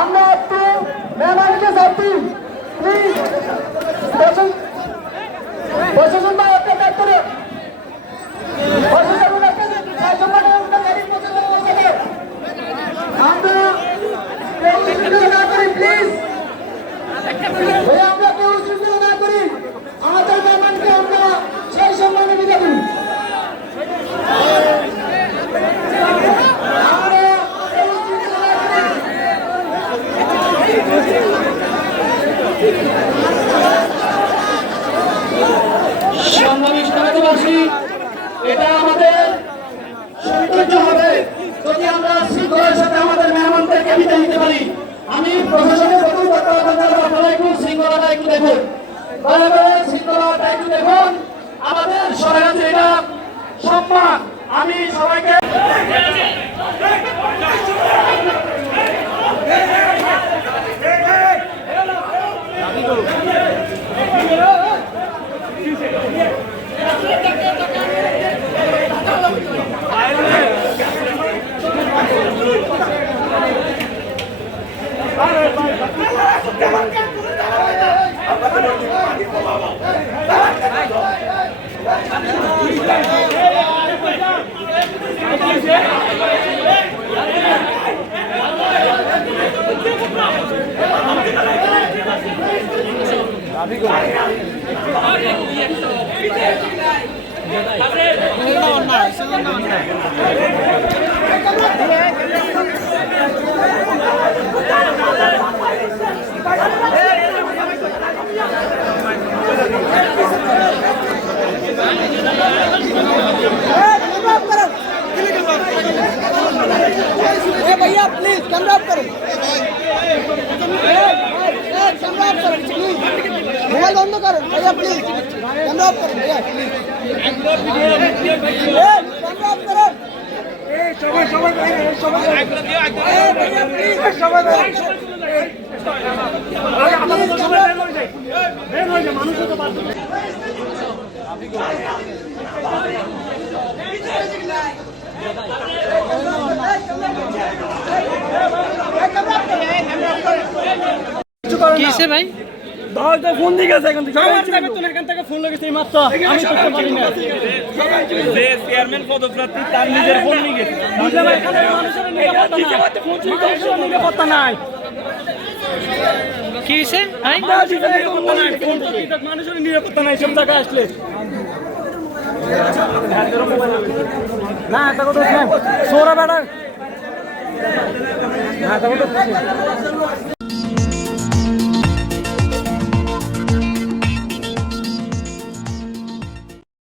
আমরা একটু মেহমানকে চাচ্ছি প্লিজ প্রশাসন বা একটা ডাক্তারে আমরা না করি প্লিজ আমরা কেউ উচ্ছৃঙ্খলা না করি আমাদের মেহমানকে আমরা সেই সম্মানে বিদায় করি। এটা আমাদের সৌন্দর্য হবে যদি আমরা শৃঙ্খলার সাথে আমাদের মেহমানদেরকে বিদায় দিতে পারি। আমি প্রশাসনের প্রতি আপনারা একটু শৃঙ্খলাটা একটু দেখুন, শৃঙ্খলাটা একটু দেখুন। আমাদের সরকার এটা সম্মান। আমি সবাইকে भैया प्लीज कैमरा ऑफ करो, कैमरा ऑफ करो प्लीज, मोबाइल बंद करो भैया प्लीज, कैमरा ऑफ करो भैया प्लीज, कैमरा ऑफ करो। সবাই ভैया प्लीज সবাই মানুষ তো বাদ কিসে ভাই ফোন দিয়ে গেছে এখান থেকে ফোন লেগেছে মাত্র আমি করতে পারি না। যে চেয়ারম্যান পদপ্রার্থী তার নিজের ফোন নিয়ে গেছে। নিরাপত্তা নাই কি হয়েছে মানুষের নিরাপত্তা নাই সব জায়গায় আসলে না এটা কথা সোরা বেড়া না